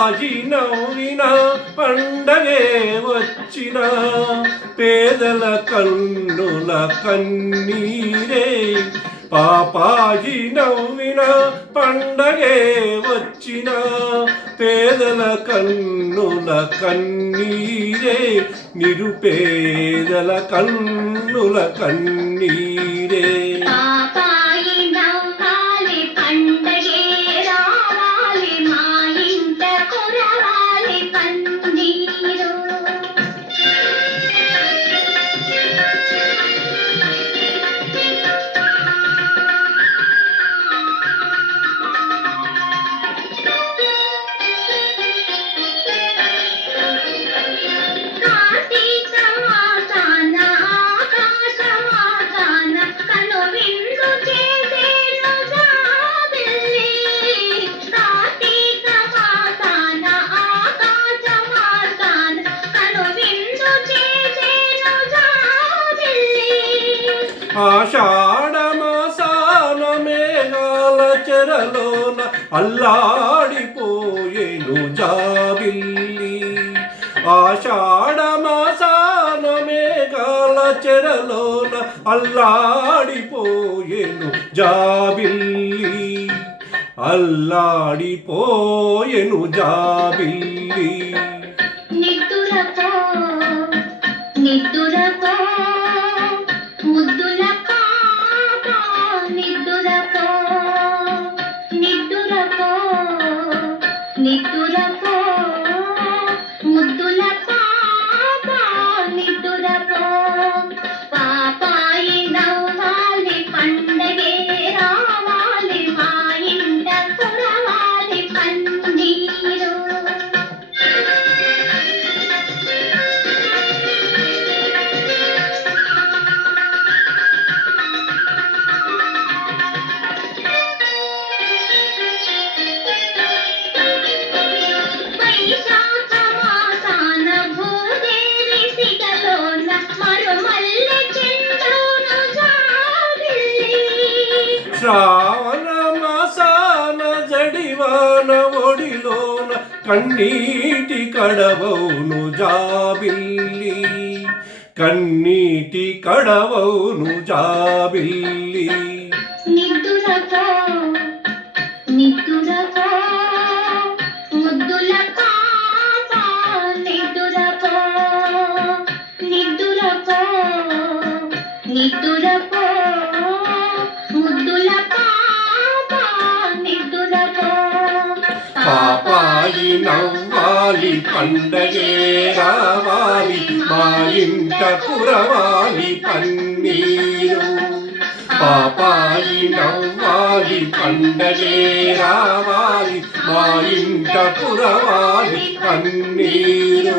పాపాజీ నవ్విన పండగే వచ్చిన పేదల కన్నుల కన్నీరే పాపాజీ నవ్విన పండగే వచ్చిన పేదల కన్నుల కన్నీరే నిరుపేదల కన్నుల కన్నీరే ఆషాఢమాసాన మేఘాల చెరలోన అల్లాడిపోయేను జాబిల్లి ఆషాఢమాసాన మేఘాల చెరలోన అల్లాడిపోయేను జాబిల్లి అల్లాడిపోయేను జాబిల్లి నిద్దురపో నిద్దురపో ముద్దుల పాప నిద్దురపో నిద్దురపో నిద్దురపో ముద్దుల పాప నిద్దురపో పాపాయి నవ్వాలి పండగే రావాలి మా ఇంట కురవాలి పన్నీరు శ్రావణ మాసాన జడివాన ఒడిలోన కన్నీటి కడవౌను జాబిల్లి కన్నీటి కడవౌను జాబిల్లి నిద్దురపో నిద్దురపో ముద్దుల పాప నిద్దురపో నిద్దురపో నిద్దురపో ముద్దుల పాప నిద్దురపో పాపాయి నవ్వాలి పండగే రావాలి మా ఇంట కురవాలి పన్నీరు పాపాయి నవ్వాలి పండగే రావాలి మా ఇంట కురవాలి పన్నీరు